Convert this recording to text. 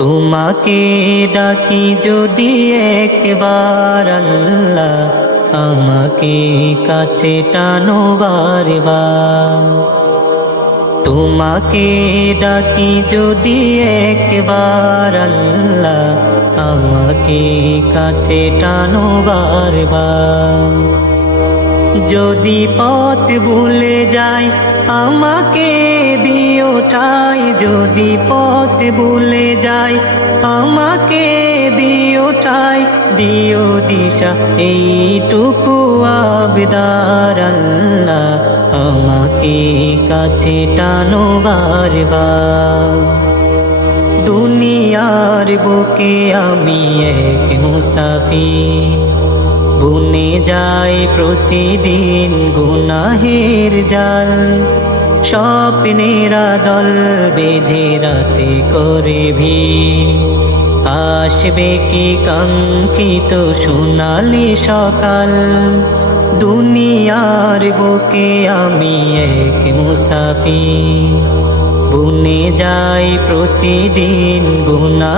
তোমাকে ডাকি যদি একবার আল্লাহ, আমাকে কাছে টানো বারবার। তোমাকে ডাকি যদি একবার আল্লাহ, আমাকে কাছে টানো বারবার। যদি পথ ভুলে যাই আমাকে দিও ঠাই, যদি পথ ভুলে যাই আমাকে দিও ঠাই, দিও দিশা এইটুকু আবদার আল্লাহ, আমাকে কাছে টানো বারবার। দুনিয়ার বুকে আমি এক মুসাফির, বুনে যায় প্রতিদিন গুনাহের জাল। স্বপ্নেরা দল বেঁধে রাতে করে ভিড়, আসবে কি কাঙ্ক্ষিত সোনালি সকাল। দুনিয়ার বুকে আমি এক মুসাফির, বুনে যায় প্রতিদিন গুনাহ।